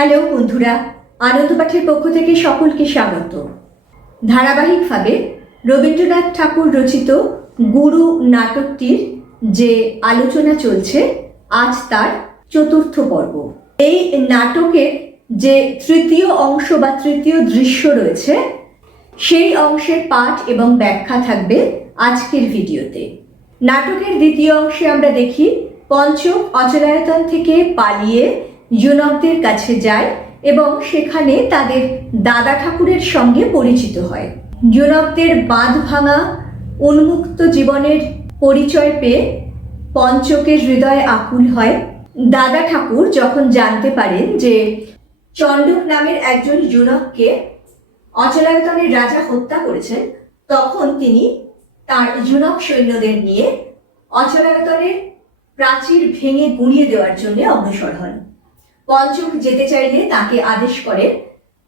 Hello বন্ধুরা, আনন্দ পাঠের পক্ষ থেকে সকলকে স্বাগত। ধারাবাহিকভাবে রবীন্দ্রনাথ ঠাকুর রচিত গুরু নাটকটির যে আলোচনা চলছে, আজ তার চতুর্থ পর্ব। এই নাটকের যে তৃতীয় অংশ বা তৃতীয় দৃশ্য রয়েছে, সেই অংশের পাঠ এবং ব্যাখ্যা থাকবে আজকের ভিডিওতে। নাটকের দ্বিতীয় অংশে আমরা দেখি পঞ্চক অচলায়তন থেকে পালিয়ে জনকদের কাছে যায় এবং সেখানে তাদের দাদা ঠাকুরের সঙ্গে পরিচিত হয়। জনকদের বাঁধ ভাঙা উন্মুক্ত জীবনের পরিচয় পেয়ে পঞ্চকের হৃদয় আকুল হয়। দাদা ঠাকুর যখন জানতে পারেন যে চণ্ডক নামের একজন জনককে অচলায়তনের রাজা হত্যা করেছেন, তখন তিনি তার জনক সৈন্যদের নিয়ে অচলায়তনের প্রাচীর ভেঙে গুঁড়িয়ে দেওয়ার জন্য অগ্রসর হন। পঞ্চক যেতে চাইলে তাকে আদেশ করে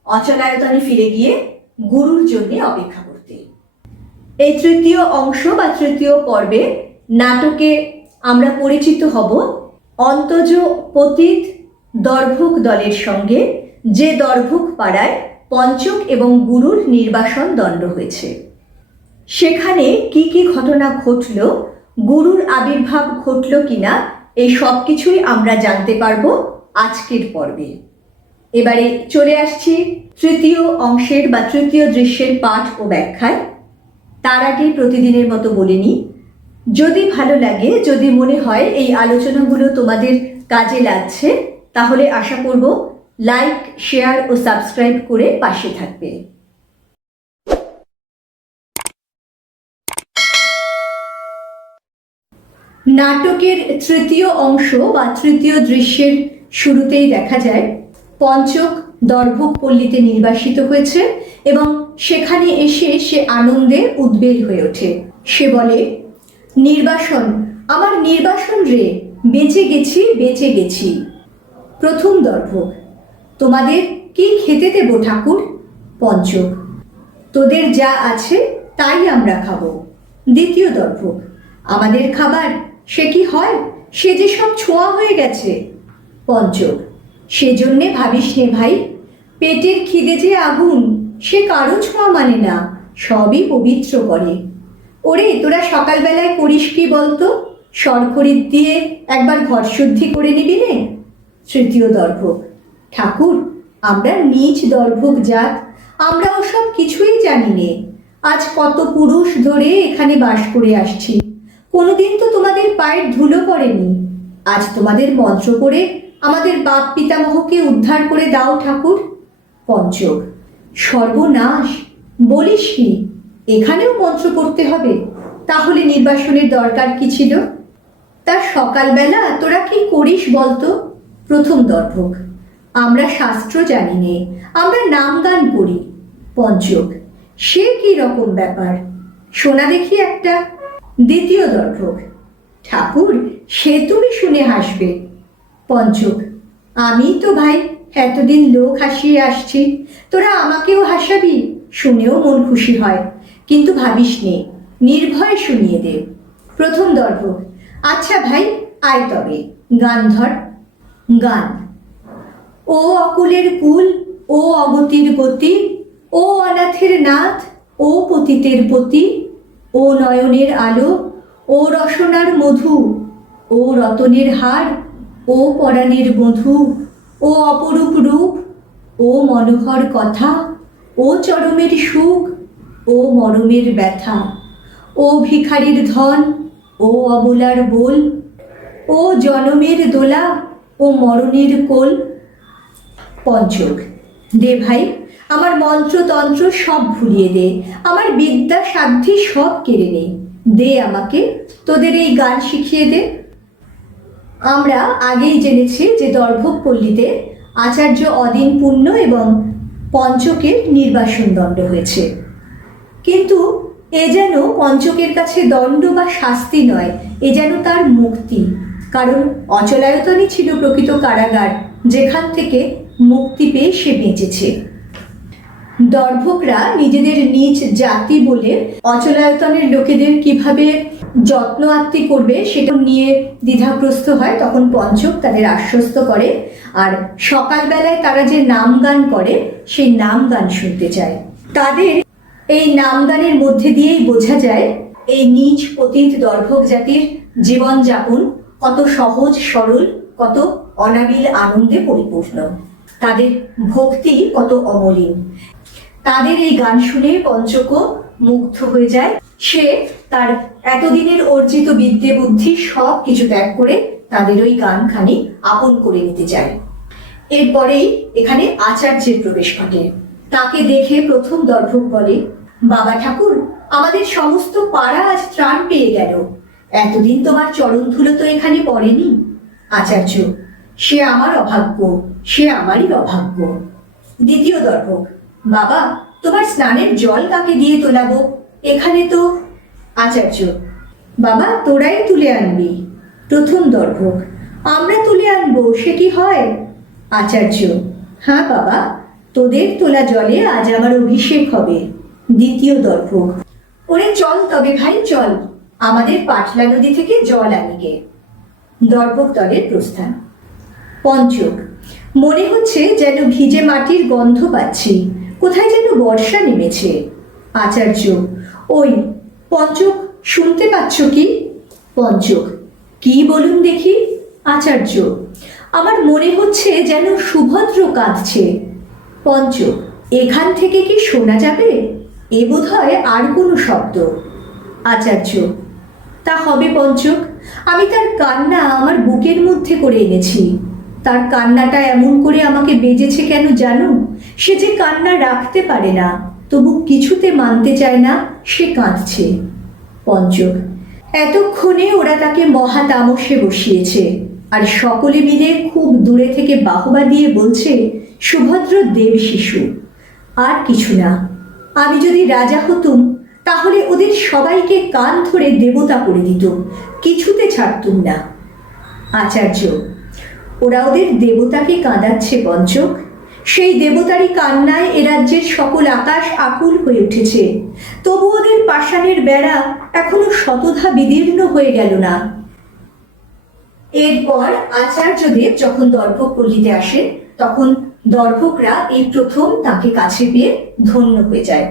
অচলায়তনে ফিরে গিয়ে গুরুর জন্য অপেক্ষা করতে। এই তৃতীয় অংশ বা তৃতীয় পর্বে নাটকে আমরা পরিচিত হব অন্তজ পতিত দর্ভক দলের সঙ্গে, যে দর্ভক পাড়ায় পঞ্চক এবং গুরুর নির্বাসন দণ্ড হয়েছে। সেখানে কি কি ঘটনা ঘটল, গুরুর আবির্ভাব ঘটল কিনা, এই সব কিছুই আমরা জানতে পারবো আজকের পর্বে। এবারে চলে আসছি তৃতীয় অংশের বা তৃতীয় দৃশ্যের পাঠ ও ব্যাখ্যায়। তার আগে প্রতিদিনের মতো বলে নিই, যদি ভালো লাগে, যদি মনে হয় এই আলোচনাগুলো তোমাদের কাজে লাগছে, তাহলে আশা করব লাইক, শেয়ার ও সাবস্ক্রাইব করে পাশে থাকবে। নাটকের তৃতীয় অংশ বা তৃতীয় দৃশ্যের শুরুতেই দেখা যায় পঞ্চক দর্ভক পল্লীতে নির্বাসিত হয়েছে এবং সেখানে এসে সে আনন্দে উদ্বেল হয়ে ওঠে। সে বলে, নির্বাসন, আমার নির্বাসন রে, বেঁচে গেছি, বেঁচে গেছি। প্রথম দর্ভক, তোমাদের কি খেতে দেব ঠাকুর? পঞ্চক, তোদের যা আছে তাই আমরা খাবো। দ্বিতীয় দর্ভক, আমাদের খাবার সে কি হয়, সে যে সব ছোঁয়া হয়ে গেছে। পঞ্চক, সেজন্যে ভাবিস নে ভাই, পেটের খিদে যে আগুন, সে কারো ছোঁয়া মানে না, সবই পবিত্র করে। ওরে, তোরা সকালবেলায় করিস কি বলতো? শর্করিত দিয়ে একবার ঘর শুদ্ধি করে নিবি নে। তৃতীয় দর্ভক, ঠাকুর, আমরা নীচ দর্ভক জাত, আমরা ওসব কিছুই জানি নে। আজ কত পুরুষ ধরে এখানে বাস করে আসছি, কোনোদিন তো তোমাদের পায়ের ধুলো পড়েনি। আজ তোমাদের মন্ত্র করে আমাদের বাপ পিতামহকে উদ্ধার করে দাও ঠাকুর। পঞ্চক, সর্বনাশ, বলিস কি? এখানেও মন্ত্র পড়তে হবে? তাহলে নির্বাসনের দরকার কি ছিল? তা সকালবেলা তোরা কি করিস বলতো? প্রথম দর্ভক, আমরা শাস্ত্র জানি নে, আমরা নাম গান করি। পঞ্চক, সে কি রকম ব্যাপার, শোনা দেখি একটা। দ্বিতীয় দর্ভক, ঠাকুর, সে তুমি শুনে হাসবে। পঞ্চক, আমি তো ভাই এতদিন লোক হাসিয়ে আসছি, তোরা আমাকেও হাসাবি, শুনেও মন খুশি হয়, কিন্তু ভাবিস নে, নির্ভয় শুনিয়ে দে। প্রথম দর্ভক, আচ্ছা ভাই, আয় তবে, গান ধর। গান। ও অকুলের কুল, ও অগতির গতি, ও অনাথের নাথ, ও পতিতের পতি, ও নয়নের আলো, ও রসনার মধু, ও রতনের হার, ও পরাণের বধূ, ও অপরূপ রূপ, ও মনোহর কথা, ও চরমের সুখ, ও মরমের ব্যথা, ও ভিখারির ধন, ও অবলার বোল, ও জনমের দোলা, ও মরণের কোল। পঞ্চক, দে ভাই, আমার মন্ত্রতন্ত্র সব ভুলিয়ে দে, আমার বিদ্যা সাধ্যি সব কেড়ে নে, দে আমাকে তোদের এই গান শিখিয়ে দে। আমরা আগেই জেনেছি যে দর্ভক পল্লীতে আচার্য অদিন পুণ্য এবং পঞ্চকের নির্বাসন দণ্ড হয়েছে, কিন্তু এ যেন পঞ্চকের কাছে দণ্ড বা শাস্তি নয়, এ যেন তার মুক্তি। কারণ অচলায়তনই ছিল প্রকৃত কারাগার, যেখান থেকে মুক্তি পেয়ে সে বেঁচেছে। দর্ভকরা নিজেদের নিজ জাতি বলে অচলায়তনের লোকেদের কিভাবে যত্ন আত্তি করবে সেটা নিয়ে দ্বিধাগ্রস্ত হয়। তখন পঞ্চক তাদের আশ্বস্ত করে, আর সকালবেলায় তারা যে নাম গান করে সেই নাম গান শুনতে চায়। তাদের এই নাম গানের মধ্যে দিয়েই বোঝা যায় এই নীচ পতিত দর্ভক জাতির জীবনযাপন কত সহজ সরল, কত অনাবিল আনন্দে পরিপূর্ণ, তাদের ভক্তি কত অমলিন। তাদের এই গান শুনে পঞ্চকও মুগ্ধ হয়ে যায়। সে তার এতদিনের অর্জিত বিদ্যে বুদ্ধি সব কিছু ত্যাগ করে তাদের ওই গানখানি আপন করে নিতে চায়। এরপরেই এখানে আচার্যের প্রবেশ ঘটে। তাকে দেখে প্রথম দর্ভক বলে, বাবা ঠাকুর, আমাদের সমস্ত পাড়া আজ ত্রাণ পেয়ে গেল। এতদিন তোমার চরণ ধুলো তো এখানে পড়েনি। আচার্য, সে আমার অভাগ্য, সে আমারই অভাগ্য। দ্বিতীয় দর্ভক, বাবা, তোমার স্নানের জল কাকে দিয়ে তোলাবো? এখানে তো। আচার্য, বাবা, তোরাই তুলে আনবি। প্রথম দর্ভক, আমরা তুলে আনবো, সে কি হয়? আচার্য, হ্যাঁ বাবা, তোদের তোলা জলে আজ আমার অভিষেক হবে। দ্বিতীয় দর্ভক, ওরে চল তবে ভাই চল, আমাদের পাটলা নদী থেকে জল আনিগে। দর্ভক দলের প্রস্থান। পঞ্চক, মনে হচ্ছে যেন ভিজে মাটির গন্ধ পাচ্ছি, কোথায় যেন বর্ষা নেমেছে। আচার্য, ওই পঞ্চক, শুনতে পাচ্ছ কি? পঞ্চক, কি বলুন দেখি। আচার্য, আমার মনে হচ্ছে যেন সুভদ্র কাঁদছে। পঞ্চক, এখান থেকে কি শোনা যাবে? এ বোধ হয় আর কোনো শব্দ। আচার্য, তা হবে পঞ্চক, আমি তার কান্না আমার বুকের মধ্যে করে এনেছি। তার কান্নাটা এমন করে আমাকে বেজেছে কেন জানো? সে যে কান্না রাখতে পারে না, তবু কিছুতে মানতে চায় না সে কাঁদছে। পঞ্চক, এতক্ষণে ওরা তাকে মহা তামসে বসিয়েছে, আর সকলে মিলে খুব দূরে থেকে বাহবা দিয়ে বলছে সুভদ্র দেব শিশু, আর কিছু না। আমি যদি রাজা হতুম তাহলে ওদের সবাইকে কান ধরে দেবতা করে দিতুম, কিছুতে ছাড়তুম না। আচার্য, ওরা ওদের দেবতাকে কাঁদাচ্ছে পঞ্চক, সেই দেবতারই কান্নায় এ রাজ্যের সকল আকাশ আকুল হয়ে উঠেছে, তবু ওদের পাষাণের বেড়া এখনো শতধা বিদীর্ণ হয়ে গেল না। এরপর আচার্যদেব যখন দর্ভক পল্লীতে আসেন, তখন দর্ভকরা এই প্রথম তাকে কাছে পেয়ে ধন্য হয়ে যায়।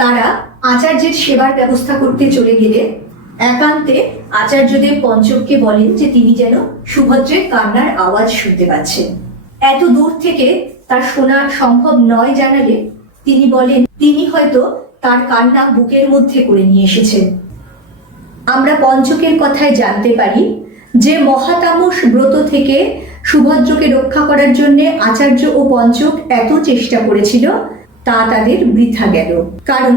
তারা আচার্যের সেবার ব্যবস্থা করতে চলে গেলে একান্তে আচার্যদেব পঞ্চককে বলেন যে তিনি যেন সুভদ্রের কান্নার আওয়াজ শুনতে পাচ্ছেন। এত দূর থেকে তার শোনা সম্ভব নয় জানালে তিনি বলেন তিনি হয়তো তার কান্না বুকের মধ্যে করে নিয়ে এসেছেন। আমরা পঞ্চকের কথায় জানতে পারি যে মহাতামস ব্রত থেকে সুভদ্রকে রক্ষা করার জন্য আচার্য ও পঞ্চক এত চেষ্টা করেছিল, তা তাদের বৃথা গেল। কারণ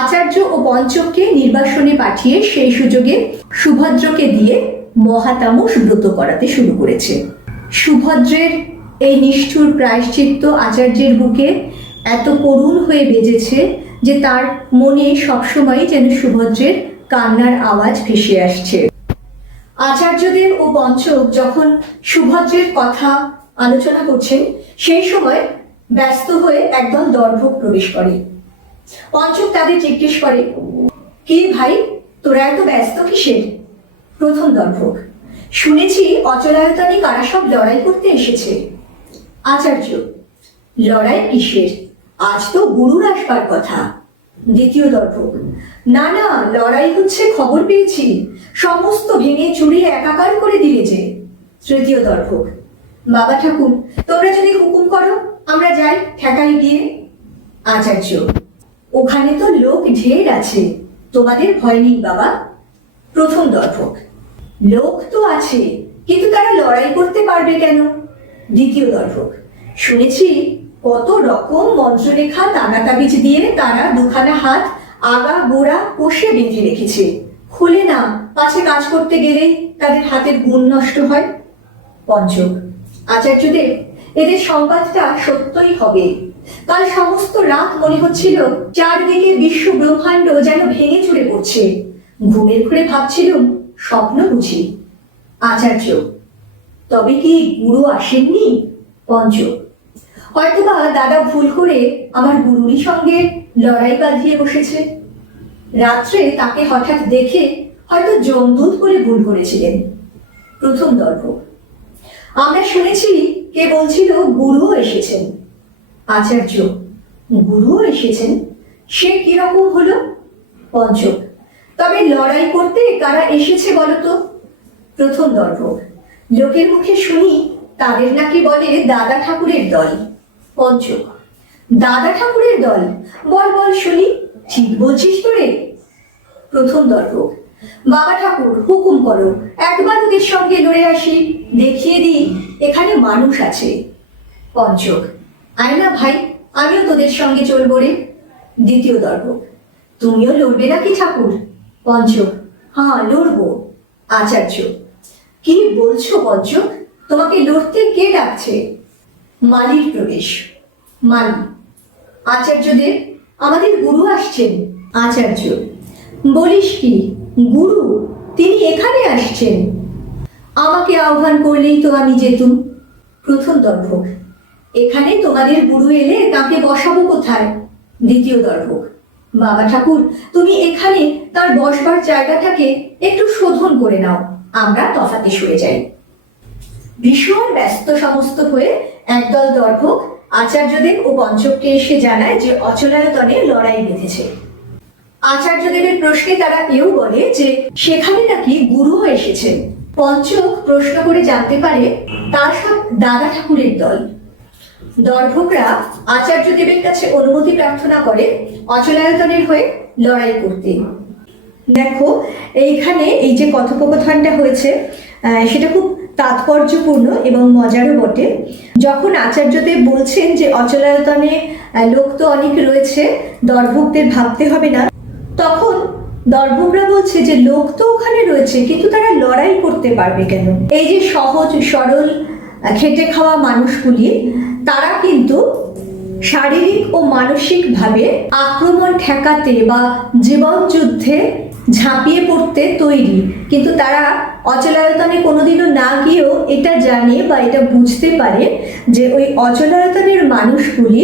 আচার্য ও পঞ্চককে নির্বাসনে পাঠিয়ে সেই সুযোগে সুভদ্রকে দিয়ে মহাতামস ব্রত করাতে শুরু করেছে। সুভদ্রের এই নিষ্ঠুর প্রায়শ্চিত্ত আচার্যের বুকে এত করুণ হয়ে বেজেছে যে তার মনে সবসময় যেন সুভদ্রের কান্নার আওয়াজ ভেসে আসছে। আচার্যদেব ও পঞ্চক যখন সুভদ্রের কথা আলোচনা করছেন, সেই সময় ব্যস্ত হয়ে একদল দর্ভক প্রবেশ করে। পঞ্চক তাদের জিজ্ঞেস করে, কি ভাই, তোরা এত ব্যস্ত কিসের? প্রথম দর্ভক, শুনেছি অচলায়তনে কারা সব লড়াই করতে এসেছে। আচার্য, লড়াই কিসের? আজ তো গুরুর আসবার কথা। দ্বিতীয় দর্ভক, না না, লড়াই হচ্ছে, খবর পেয়েছি, সমস্ত ভেঙে চুরিয়ে একাকার করে দিলে যে। তৃতীয় দর্ভক, বাবা ঠাকুর, তোমরা যদি হুকুম করো আমরা যাই ঠেকাই গিয়ে। আচার্য, ওখানে তো লোক ঢের আছে, তোমাদের ভয় নেই বাবা। প্রথম দর্ভক, লোক তো আছে, কিন্তু তারা লড়াই করতে পারবে কেন? দ্বিতীয় দর্ভক, শুনেছি কত রকম মন্ত্রলেখা তাগা তাবিজ দিয়ে তারা দুখানা হাত আগা গোড়া কষে বেঁধে রেখেছে, খুলে না, পাছে কাজ করতে গেলেই তাদের হাতের গুণ নষ্ট হয়। পঞ্চক, আচার্যদেব, এদের সংবাদটা সত্যই হবে। কাল সমস্ত রাত মনে হচ্ছিল চারদিকে বিশ্ব ব্রহ্মাণ্ড যেন ভেঙে চুরে পড়ছে। ঘুমের ঘুরে ভাবছিলুম স্বপ্ন বুঝি। আচার্য, তবে কি গুরু আসেননি? পঞ্চক, হয়তোবা দাদা ভুল করে আমার গুরুরই সঙ্গে লড়াই বাঁধিয়ে বসেছে। রাত্রে তাকে হঠাৎ দেখে হয়তো যমদূত বলে ভুল করেছিলেন। প্রথম দর্ভক, আমরা শুনেছি কে বলছিল গুরুও এসেছেন। আচার্য, গুরুও এসেছেন? সে কিরকম হলো? পঞ্চক, তবে লড়াই করতে কারা এসেছে বলতো? প্রথম দর্ভক, লোকের মুখে শুনি তাদের নাকি বলে দাদা ঠাকুরের দল। পঞ্চক, দাদা ঠাকুরের দল? বল বল শুনি, ঠিক বলছিস তো রে? প্রথম দর্ভক, বাবা ঠাকুর হুকুম করো, একবার ওদের সঙ্গে লড়ে আসি, দেখিয়ে দিই এখানে মানুষ আছে। পঞ্চক, আয় না ভাই, আমিও তোদের সঙ্গে চলবো রে। দ্বিতীয় দর্ভক, তুমিও লড়বে নাকি ঠাকুর? পঞ্চক, হ্যাঁ লড়বো। আচার্য, কি বলছো পঞ্চক, তোমাকে লড়তে কে ডাকছে? মালির প্রবেশ। মালি, আচার্যদেব, আমাদের গুরু আসছেন। আচার্য, বলিস কি, গুরু? তিনি এখানে আসছেন? আমাকে আহ্বান করলেই তো আমি যেতুম। প্রথম দর্ভক, এখানে তোমাদের গুরু এলে তাকে বসাবো কোথায়? দ্বিতীয় দর্ভক, বাবা ঠাকুর, তুমি এখানে তার বসবার জায়গাটাকে একটু শোধন করে নাও, আমরা তফাতে শুয়ে যাই। ভীষণ ব্যস্ত সমস্ত হয়ে একদল দর্ভক আচার্যদেব ও পঞ্চককে এসে জানায় যে অচলায়তনে লড়াই বেঁধেছে। আচার্যদেবের প্রশ্নে তারা এও বলে যে সেখানে নাকি গুরুও এসেছেন। পঞ্চক প্রশ্ন করে জানতে পারে তার সব দাদা ঠাকুরের দল। দর্ভকরা আচার্যদেবের কাছে অনুমতি প্রার্থনা করে অচলায়তনের হয়ে লড়াই করতে। দেখো, এইখানে এই যে কথোপকথনটা হয়েছে সেটা খুব তাৎপর্যপূর্ণ এবং মজারও বটে। যখন আচার্যদেব বলছেন যে অচলায়তনে লোক তো অনেক রয়েছে, দর্ভকদের ভাবতে হবে না, তখন দর্ভকরা বলছে যে লোক তো ওখানে রয়েছে, কিন্তু তারা লড়াই করতে পারবে কেন? এই যে সহজ সরল খেটে খাওয়া মানুষগুলি, তারা কিন্তু শারীরিক ও মানসিকভাবে আক্রমণ ঠেকাতে বা জীবন যুদ্ধে ঝাঁপিয়ে পড়তে তৈরি, কিন্তু তারা অচলায়তনে কোনোদিনও না গিয়েও এটা জানে বা এটা বুঝতে পারে যে ওই অচলায়তনের মানুষগুলি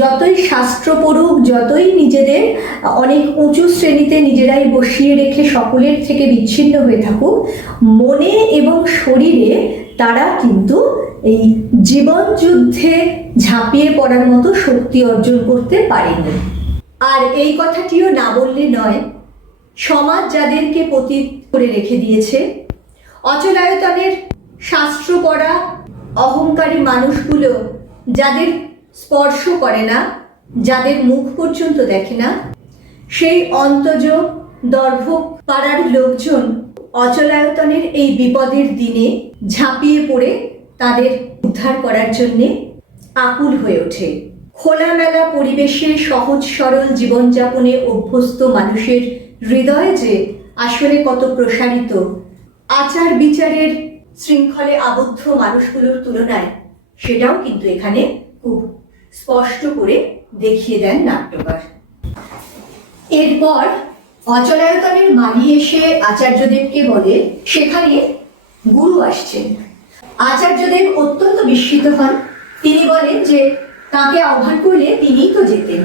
যতই শাস্ত্র পড়ুক, যতই নিজেদের অনেক উঁচু শ্রেণীতে নিজেরাই বসিয়ে রেখে সকলের থেকে বিচ্ছিন্ন হয়ে থাকুক, মনে এবং শরীরে তারা কিন্তু এই জীবন যুদ্ধে ঝাঁপিয়ে পড়ার মতো শক্তি অর্জন করতে পারেনি। আর এই কথাটিও না বললে নয়, সমাজ যাদেরকে পতিত করে রেখে দিয়েছে, অচলায়তনের শাস্ত্র পড়া অহংকারী মানুষগুলো যাদের স্পর্শ করে না, যাদের মুখ পর্যন্ত দেখে না, সেই অন্তজ দর্ভক পাড়ার লোকজন অচলায়তনের এই বিপদের দিনে ঝাঁপিয়ে পড়ে তাদের উদ্ধার করার জন্যে আকুল হয়ে ওঠে। খোলামেলা পরিবেশে সহজ সরল জীবনযাপনে অভ্যস্ত মানুষের হৃদয় যে আসলে কত প্রসারিত, আচার বিচারের শৃঙ্খলে আবদ্ধ মানুষগুলোর তুলনায়, সেটাও কিন্তু এখানে খুব স্পষ্ট করে দেখিয়ে দেন নাট্যকার। এরপর অচলায়তনের মালি এসে আচার্যদেবকে বলে সেখানে গুরু আসছেন। আচার্যদেব অত্যন্ত বিস্মিত হন। তিনি বলেন যে তাকে আহ্বান করলে তিনিই তো যেতেন।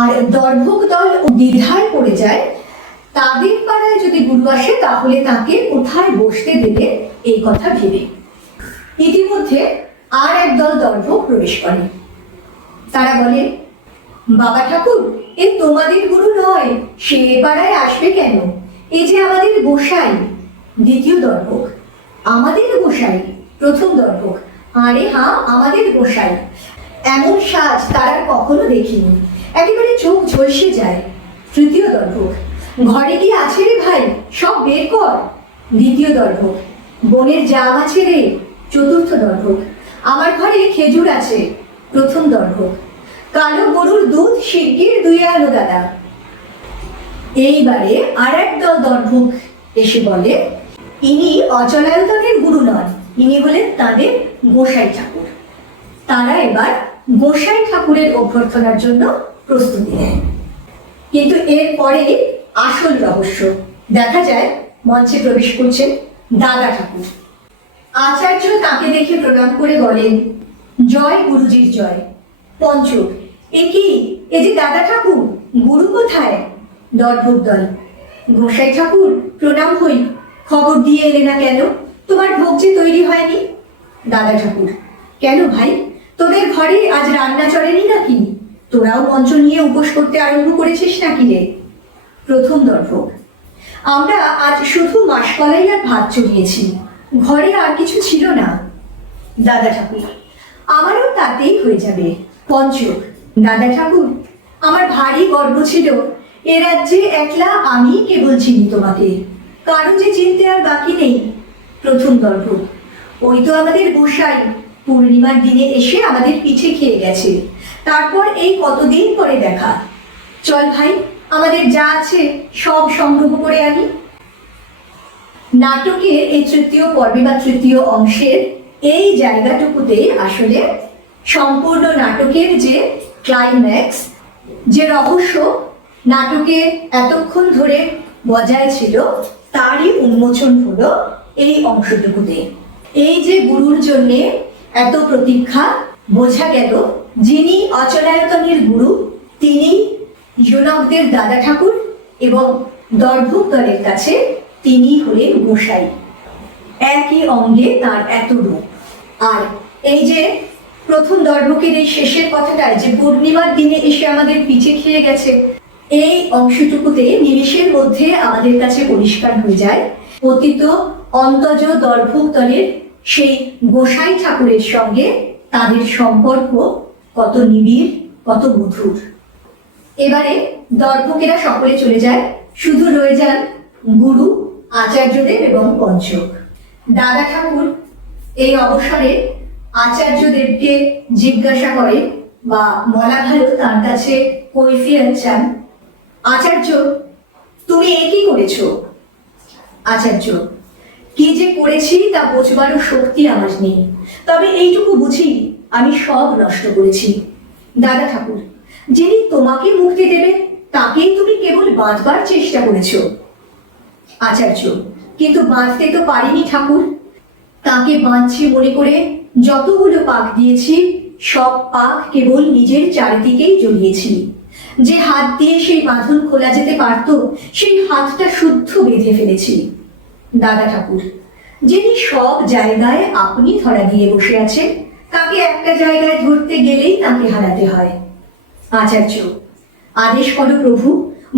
আর দর্ভক দল দ্বিধায় পড়ে যায়, তাদের পাড়ায় যদি গুরু আসে তাহলে তাকে কোথায় বসতে দেবে এই কথা ভেবে। ইতিমধ্যে আর একদল দর্ভক প্রবেশ করে। তারা বলে, বাবা ঠাকুর, এ তোমাদের গুরু নয়, সে পাড়ায় আসবে কেন? এই যে আমাদের গোসাই। দ্বিতীয় দর্ভক, আমাদের গোসাই? প্রথম দর্ভক, আরে হ্যাঁ, আমাদের গোসাই। এমন সাজ তারা কখনো দেখিনি, একেবারে চোখ ঝলসে যায়। তৃতীয় দর্ভক, ঘরে কি আছে রে ভাই, সব বের কর। দ্বিতীয় দর্ভক, বোনের জাম আছে রে। চতুর্থ দর্ভক, আমার ঘরে খেজুর আছে। প্রথম দর্ভক, কালো গরুর দুধ শিগগির দুইয়ে আনো দাদা। এইবারে আর একদল দর্ভক এসে বলে, ইনি অচলায়তনের গুরু নন, ইনি হলেন তাদের গোসাই ঠাকুর। তারা এবার গোসাই ঠাকুরের অভ্যর্থনার জন্য প্রস্তুতি নেয়। কিন্তু এরপরে আসল রহস্য দেখা যায়, মঞ্চে প্রবেশ করছেন দাদা ঠাকুর। আচার্য তাকে দেখে প্রণাম করে বলেন, জয় গুরুজির জয়। পঞ্চক, এ কি, এ যে দাদা ঠাকুর, গুরু কোথায়? দর্ভক দল, গোসাই ঠাকুর প্রণাম হই, খবর দিয়ে এলে না কেন? তোমার ভোগ যে তৈরি হয়নি। দাদা ঠাকুর, কেন ভাই, তোদের ঘরে আজ রান্না চলেনি নাকি? তোরাও মঞ্চ নিয়ে উপোস করতে আরম্ভ করেছিস নাকি রে? প্রথম দর্ভক: আমরা আজ শুধু মাসকলাই আর ভাত চড়িয়েছি, ঘরে আর কিছু ছিল না। দাদা ঠাকুর: আমারও তাতেই হয়ে যাবে। পঞ্চক: দাদা ঠাকুর, আমার ভারী গর্ব ছিল এ রাজ্যে একলা আমি কেবল চিনি তোমাকে, কারো যে চিনতে আর বাকি নেই। প্রথম দর্ভক: ওই তো আমাদের গোসাই পূর্ণিমার দিনে এসে আমাদের পিঠে খেয়ে গেছে, তারপর এই কতদিন পরে দেখা। চল ভাই, আমাদের যা আছে সব সংগ্রহ করে আনি। নাটকের এই তৃতীয় পর্বে বা তৃতীয় অংশের এই জায়গাটুকুতে আসলে সম্পূর্ণ নাটকের যে ক্লাইম্যাক্স, যে রহস্য নাটকে এতক্ষণ ধরে বজায় ছিল, তারই উন্মোচন হলো এই অংশটুকুতে। এই যে গুরুর জন্যে এত প্রতীক্ষা, বোঝা গেল যিনি অচলায়তনের গুরু তিনি জনকদের দাদা ঠাকুর এবং দর্ভক দলের কাছে তিনি হলেন গোসাই। একই অঙ্গে তার এত রূপ। আর এই যে প্রথম দর্ভকের এই শেষের কথাটায় যে পূর্ণিমার দিনে এসে আমাদের পিঠে খেয়ে গেছে, এই অংশটুকুতে নিমিষের মধ্যে আমাদের কাছে পরিষ্কার হয়ে যায় অতীত অন্তজ দর্ভক দলের সেই গোসাই ঠাকুরের সঙ্গে তাদের সম্পর্ক কত নিবিড়, কত মধুর। এবারে দর্ভকেরা সকলে চলে যায়, শুধু রয়ে যান গুরু, আচার্যদেব এবং পঞ্চক। দাদা ঠাকুর এই অবসরে আচার্যদেবকে জিজ্ঞাসা করে, বা বলা ভালো তার কাছে কৈফিয়ত চান, আচার্য তুমি এ কি করেছ? আচার্য: কি যে করেছি তা বোঝবারও শক্তি আমার নেই, তবে এইটুকু বুঝি আমি সব নষ্ট করেছি। দাদা ঠাকুর: যিনি তোমাকে মুক্তি দেবে তাকেই তুমি কেবল বাঁধবার চেষ্টা করেছ। আচার্য: কিন্তু বাঁধতে তো পারিনি ঠাকুর, তাকে বাঁধছি মনে করে যতগুলো পাক দিয়েছি সব পাক কেবল নিজের চারিদিকেই জড়িয়েছি। যে হাত দিয়ে সেই বাঁধন খোলা যেতে পারত সেই হাতটা শুদ্ধ বেঁধে ফেলেছি। দাদা ঠাকুর: যিনি সব জায়গায় আপনি ধরা দিয়ে বসে আছেন, তাকে একটা জায়গায় ধরতে গেলেই তাকে হারাতে হয়। আচার্য: আদেশ করো প্রভু,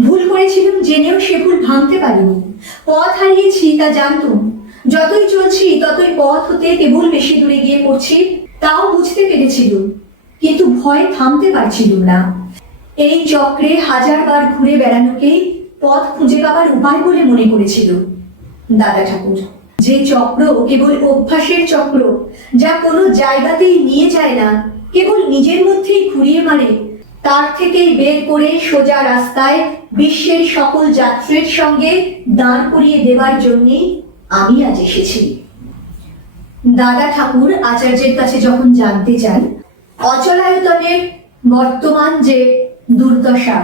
ভুল করেছিলাম জেনেও সে ভুল ভাঙতে পারিনি। পথ হারিয়েছি তা জানতুম, যতই চলছি ততই পথ হতে কেবল বেশি দূরে গিয়ে পড়ছি, তাও বুঝতে পেরেছিলুম, কিন্তু ভয় থামতে পারছিলুম না। এই চক্রে হাজারবার ঘুরে বেড়ানোকেই পথ খুঁজে পাবার উপায় বলে মনে করেছিল। দাদা ঠাকুর: যে চক্র কেবল অভ্যাসের চক্র, যা কোনো জায়গাতেই নিয়ে যায় না, কেবল নিজের মধ্যেই ঘুরিয়ে মারে, তার থেকেই বের করে সোজা রাস্তায় বিশ্বের সকল যাত্রীর সঙ্গে দাঁড় করিয়ে দেবার জন্যেই আমি আজ এসেছি। দাদা ঠাকুর আচার্যের কাছে যখন জানতে চান অচলায়তনের বর্তমান যে দুর্দশা,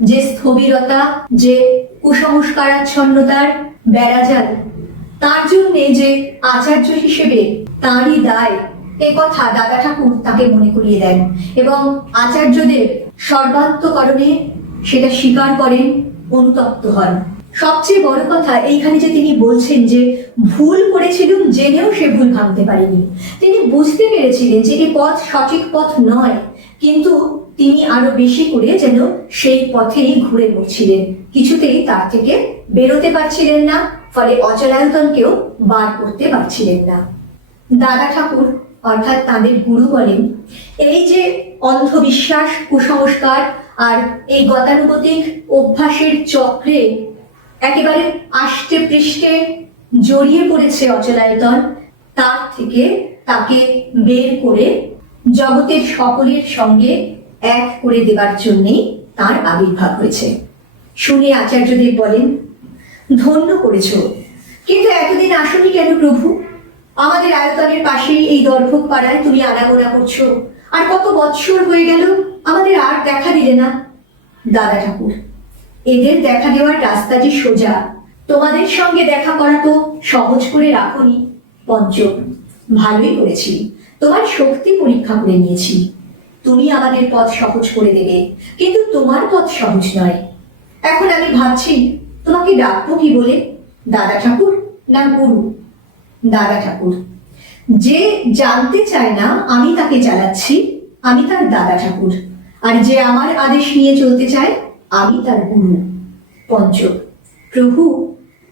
যে স্থবিরতা, যে কুসংস্কারাচ্ছন্নতার বেড়াজাল, তার জন্যে যে আচার্য হিসেবে তাঁরই দায়, এ কথা দাদা ঠাকুর তাকে মনে করিয়ে দেন এবং আচার্যদের সর্বান্তকরণে সেটা স্বীকার করেন, অনুতপ্ত হন। সবচেয়ে বড় কথা এইখানে যে তিনি বলছেন যে ভুল করেছিলুম জেনেও সে ভুল ভাঙতে পারেনি। তিনি বুঝতে পেরেছিলেন যে এই পথ সঠিক পথ নয়, কিন্তু তিনি আরো বেশি করে যেন সেই পথেই ঘুরে পড়ছিলেন, কিছুতেই তার থেকে বেরোতে পারছিলেন না, ফলে অচলায়তনকেও বার করতে পারছিলেন না। দাদা ঠাকুর অর্থাৎ তাদের গুরু বলেন, এই যে অন্ধবিশ্বাস, কুসংস্কার আর এই গতানুগতিক অভ্যাসের চক্রে একেবারে আষ্টে পৃষ্ঠে জড়িয়ে পড়েছে অচলায়তন, তার থেকে তাকে বের করে জগতের সকলের সঙ্গে এক করে দেবার জন্যেই তার আবির্ভাব হয়েছে। শুনে আচার্যদেব বলেন, ধন্য করেছ, কিন্তু এতদিন আসনি কেন প্রভু? আমাদের আয়তনের পাশেই এই দর্ভক পাড়ায় তুমি আনাগোনা করছো, আর কত বৎসর হয়ে গেল আমাদের আর দেখা দিলে না। দাদা ঠাকুর: এদের দেখা দেওয়ার রাস্তা যে সোজা, তোমাদের সঙ্গে দেখা করা তো সহজ করে রাখনি। পঞ্চক: ভালোই করেছি, তোমার শক্তি পরীক্ষা করে নিয়েছি। তুমি আমাদের পথ সহজ করে দেবে, কিন্তু তোমার পথ সহজ নয়। এখন আমি ভাবছি তোমাকে ডাকবো কি বলে, দাদা ঠাকুর না গুরু? দাদা ঠাকুর: যে জানতে চায় না আমি তাকে চালাচ্ছি, আমি তার দাদা ঠাকুর। আর যে আমার আদেশ নিয়ে চলতে চায়, আমি তার গুরু। পঞ্চক, প্রভু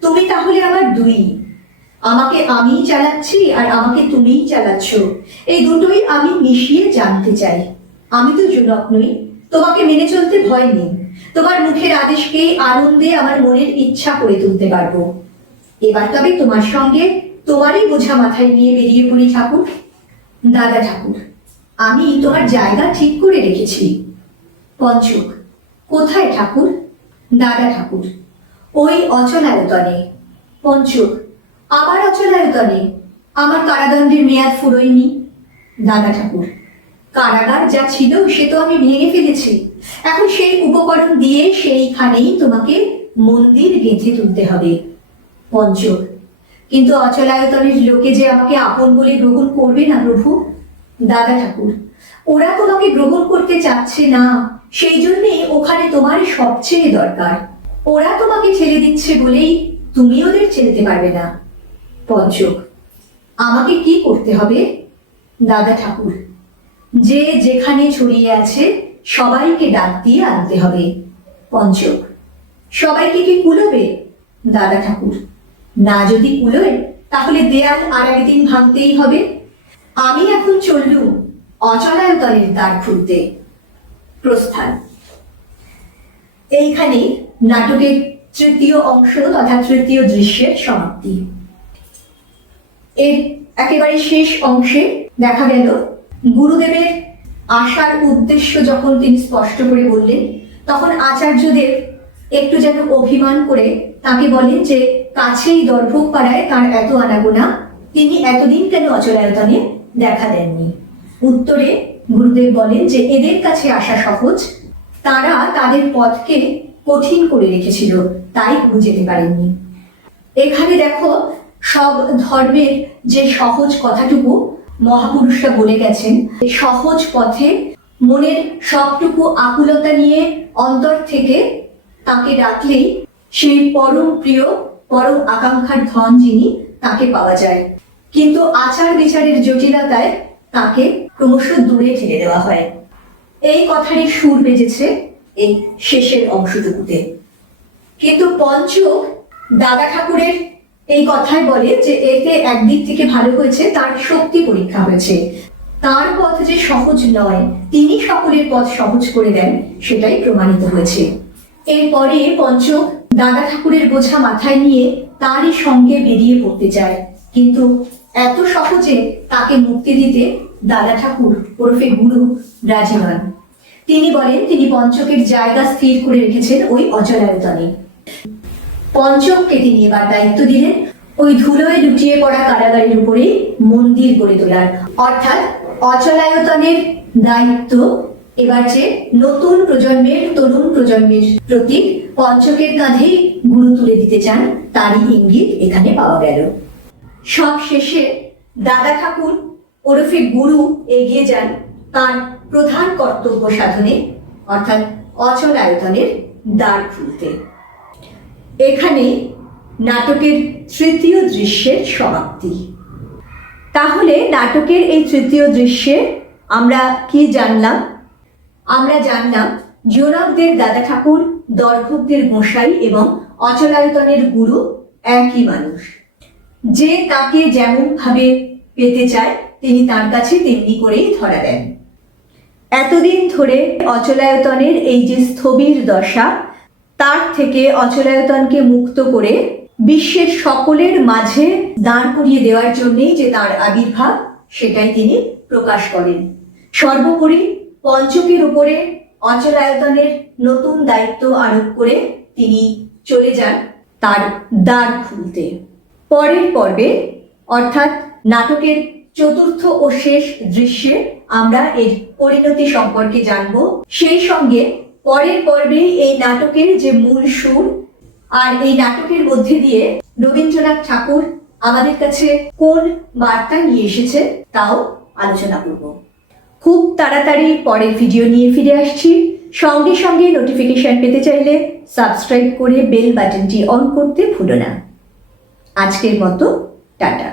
তুমি তাহলে আমার দুই, আমাকে আমিই চালাচ্ছি আর আমাকে তুমিই চালাচ্ছ, এই দুটোই আমি মিশিয়ে জানতে চাই। আমি তো জনক নই, তোমাকে মেনে চলতে ভয় নেই, তোমার মুখের আদেশকেই আনন্দে আমার মনের ইচ্ছা করে তুলতে পারবো। এবার তবে তোমার সঙ্গে তোমারই বোঝা মাথায় নিয়ে বেরিয়ে পড়ি ঠাকুর। দাদা ঠাকুর, আমি তোমার জায়গা ঠিক করে রেখেছি। পঞ্চক, কোথায় ঠাকুর? দাদা ঠাকুর, ওই অচলায়তনে। পঞ্চক, আবার অচলায়তনে? আমার কারাদণ্ডের মেয়াদ ফুরোয়নি। দাদা ঠাকুর, কারাগার যা ছিল সে তো আমি ভেঙে ফেলেছি, এখন সেই উপকরণ দিয়ে সেইখানেই তোমাকে মন্দির গেঁথে তুলতে হবে। পঞ্চক, কিন্তু অচলায়তনের লোকে যে আমাকে আপন বলে গ্রহণ করবে না প্রভু। দাদা ঠাকুর, ওরা তোমাকে গ্রহণ করতে চাচ্ছে না, সেই জন্যে ওখানে তোমার সবচেয়ে দরকার। ওরা তোমাকে ছেড়ে দিচ্ছে বলেই তুমি ওদের ছেড়েতে পারবে না। পঞ্চক, আমাকে কি করতে হবে? দাদা ঠাকুর, যে যেখানে ছড়িয়ে আছে সবাইকে ডাক দিয়ে আনতে হবে। পঞ্চক, সবাইকে কি কুলোবে? দাদা ঠাকুর, না যদি কুলোয় তাহলে দেয়াল আর একদিন ভাঙতেই হবে। আমি এখন চললুম অচলায়তনের দ্বার খুলতে। প্রস্থান। এইখানে নাটকের তৃতীয় অংশ তথা তৃতীয় দৃশ্যের সমাপ্তি। এর একেবারে শেষ অংশে দেখা গেল গুরুদেবের আসার উদ্দেশ্য যখন তিনি স্পষ্ট করে বললেন, তখন আচার্যদেব একটু যেন অভিমান করে তাকে বলেন যে কাছেই দর্ভক পাড়ায় তার এত আনাগোনা, তিনি এতদিন কেন অচলায়তনে দেখা দেননি? উত্তরে গুরুদেব বলেন যে এদের কাছে আসা সহজ, তারা তাদের পথকে কঠিন করে রেখেছিল, তাই গুরু যেতে পারেননি। এখানে দেখো সব ধর্মের যে সহজ কথাটুকু মহাপুরুষরা বলে গেছেন, সহজ পথে মনের সবটুকু আকুলতা নিয়ে অন্তর থেকে তাকে ডাকলেই সেই পরম প্রিয় পরম আকাঙ্ক্ষার ধন যিনি, তাকে পাওয়া যায়। কিন্তু আচার বিচারের জটিলতায় তাকে ক্রমশ দূরে ঠেলে দেওয়া হয়। এই কথারই সুর বেজেছে এই শেষের অংশটুকুতে। কিন্তু পঞ্চক দাদা ঠাকুরের এই কথায় বলে যে এতে একদিক থেকে ভালো হয়েছে, তার শক্তি পরীক্ষা হয়েছে, তার পথ যে সহজ নয়, তিনি সকলের পথ সহজ করে দেন, সেটাই প্রমাণিত হয়েছে। এরপরে পঞ্চক দাদা ঠাকুরের বোঝা মাথায় নিয়ে তারই সঙ্গে বেরিয়ে পড়তে চায়, কিন্তু এত সহজে তাকে মুক্তি দিতে দাদা ঠাকুর ওরফে গুরু রাজি নন। তিনি বলেন তিনি পঞ্চকের জায়গা স্থির করে রেখেছেন ওই অচলায়তনে। পঞ্চককে তিনি এবার দায়িত্ব দিলেন ওই ধুলোয় লুটিয়ে পড়া কারাগারের উপরে মন্দির গড়ে তোলার, অর্থাৎ অচলায়তনের দায়িত্ব এবার যে নতুন প্রজন্মের তরুণ প্রজন্মের প্রতি পঞ্চকের কাঁধেই গুরু তুলে দিতে চান, তারই ইঙ্গিত এখানে পাওয়া গেল। সব শেষে দাদা ঠাকুর ওরফে গুরু এগিয়ে যান তার প্রধান কর্তব্য সাধনে, অর্থাৎ অচলায়তনের দ্বার খুলতে। এখানে নাটকের তৃতীয় দৃশ্যের সমাপ্তি। তাহলে নাটকের এই তৃতীয় দৃশ্যে আমরা কি জানলাম? আমরা জানলাম জনকদের দাদা ঠাকুর, দর্ভকদের গোসাই এবং অচলায়তনের গুরু একই মানুষ। যে তাকে যেমন ভাবে পেতে চায় তিনি তার কাছে তেমনি করেই ধরা দেন। এতদিন ধরে অচলায়তনের এই যে স্থবির দশা, তার থেকে অচলায়তনকে মুক্ত করে বিশ্বের সকলের মাঝে দাঁড় করিয়ে দেওয়ার জন্যই যে তার আবির্ভাব, সেটাই তিনি প্রকাশ করেন। সর্বোপরি পঞ্চকের উপরে অচলায়তনের নতুন দায়িত্ব আরোপ করে তিনি চলে যান তার দ্বার খুলতে। পরের পর্বে অর্থাৎ নাটকের চতুর্থ ও শেষ দৃশ্যে আমরা এর পরিণতি সম্পর্কে জানব। সেই সঙ্গে পরের পর্বে এই নাটকের যে মূল সুর আর এই নাটকের মধ্যে দিয়ে রবীন্দ্রনাথ ঠাকুর আমাদের কাছে কোন বার্তা নিয়ে এসেছে তাও আলোচনা করব। খুব তাড়াতাড়ি পরের ভিডিও নিয়ে ফিরে আসছি। সঙ্গে সঙ্গে নোটিফিকেশন পেতে চাইলে সাবস্ক্রাইব করে বেল বাটনটি অন করতে ভুলো না। আজকের মতো টাটা।